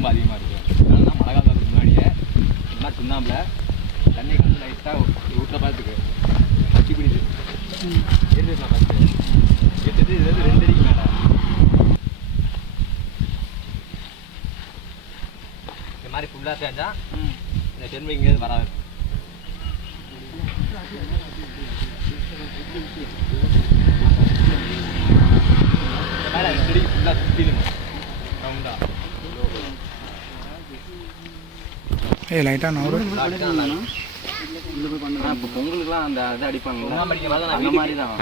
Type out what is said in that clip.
ரொம்ப அதிகமாக இருக்கும். அதனால தான் மழை காலம் முன்னாடியே நல்லா சுண்ணாம்பில் தண்ணி கலந்து லைட்டாக வீட்டில் பார்த்துக்கு கட்டி பிடிச்சு எடுத்துக்கலாம். ஃபஸ்ட்டு எடுத்துட்டு இது வந்து 2 அடிக்கு மேலே இந்த மாதிரி ஃபுல்லாக செஞ்சால் இந்த தென்மை இங்கேருந்து வராது. மேலே செடி ஃபுல்லாக சுற்றிடுங்க ரவுண்டாக. லைட்டாக இப்போ பொங்கலுக்குலாம் அந்த இதை அடிப்பாங்க. அந்த மாதிரி தான்